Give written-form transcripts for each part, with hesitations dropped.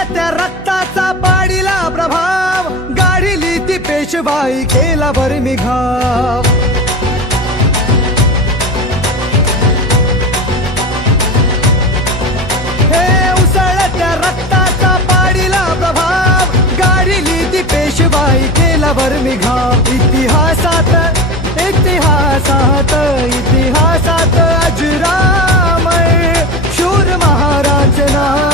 उसळत्या रक्ताचा पाडिला प्रभाव, गाढिली ती पेशवाई केला वर्मी घाव. हे उसळत्या रक्ताचा पाडिला प्रभाव, गाढिली ती पेशवाई केला वर्मी घाव. इतिहासात इतिहासात इतिहासात अजरामर शूर महाराज नाव.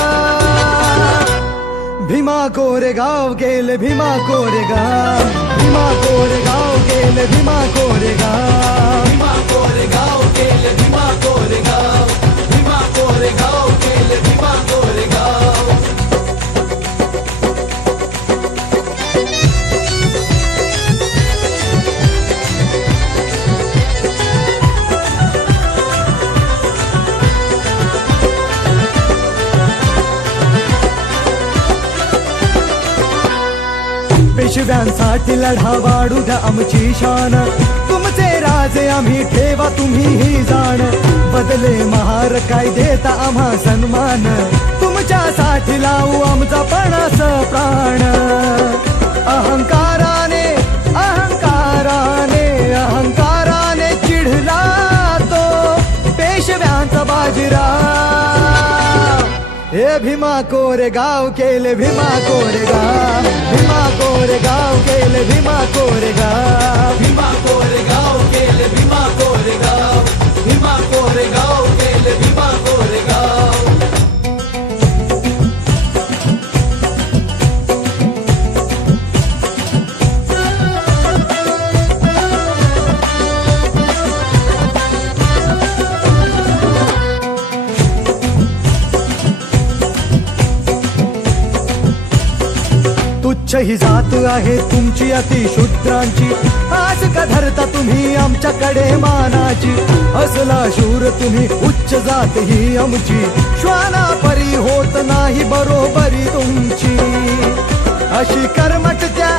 भीमा कोरेगाव गेले भीमा कोरेगाव, भीमा कोरेगाव गेले भीमा कोरेगाव, भीमा कोरेगाव गेले भीमा कोरेगाव, भीमा कोरेगाव गेले भीमा कोरेगाव. पेशव्यांसाठी लढा वाढू द्या आमची शान, तुमचे राजे आम्ही ठेवा तुम्ही ही जाण. बदले महार काय देता आम्हा सन्मान, तुमच्यासाठी लावू आमचा पणास प्राण. अहंकाराने अहंकाराने अहंकाराने चिढला तो पेशव्यांचा बाजीराव. हे भीमा कोरेगाव केले भीमा कोरेगाव, भीमा कोरेगाव केले भीमा कोरेगाव, भीमा कोरेगाव गेले भीमा कोरेगाव, भीमा कोरेगाव गेले भीमा कोरेगाव. तुच्छ ही जात आहे तुमची अतिशूद्रांची, आज का धरता तुम्ही आमच्याकडे मानाची. असला शूर तुम्ही उच्च जात ही आमची, श्वाना परी होत नाही बरोबरी तुमची. अशी कर्मठत्या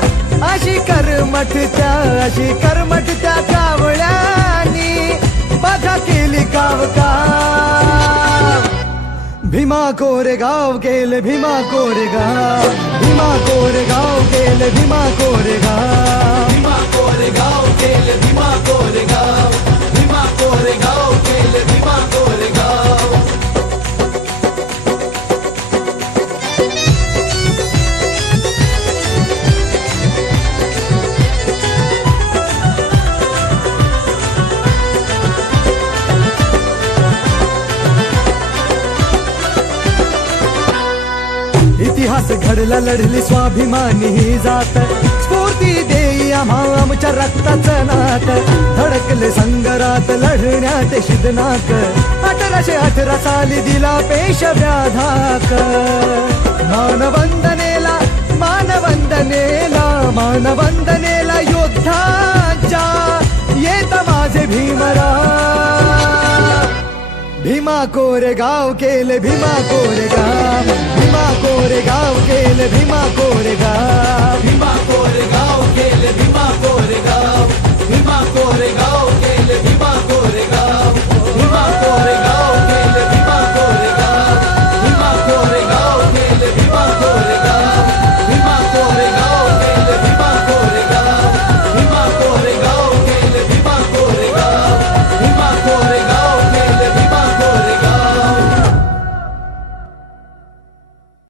अशी कर्मठत्या अशी कर्मठत्या कावळ्यांनी बघा केली काव काव. भीमा कोरेगाव गेले भीमा कोरेगाव, भीमा कोरेगाव गेले भीमा कोरेगाव, भीमा कोरेगाव गेले भीमा कोरेगाव, भीमा कोरेगाव गेले भीमा कोरेगाव. इतिहास घडला लढली स्वाभिमानी ही जात, स्फूर्ती देई आम्हा आमच्या रक्ताचं नात. धडकले संगरात लढण्यात शिदनाक, 1818 साली दिला पेशव्या धाक. मानवंदनेला मानवंदनेला मानवंदनेला योद्धाच्या येत माझे भीमराव. भीमा कोरेगाव केले भीमा कोरेगाव, भीमा कोरेगाव केले भीमा कोरेगाव, भीमा कोरेगाव गेले भीमा कोरेगाव, भीमा कोरेगाव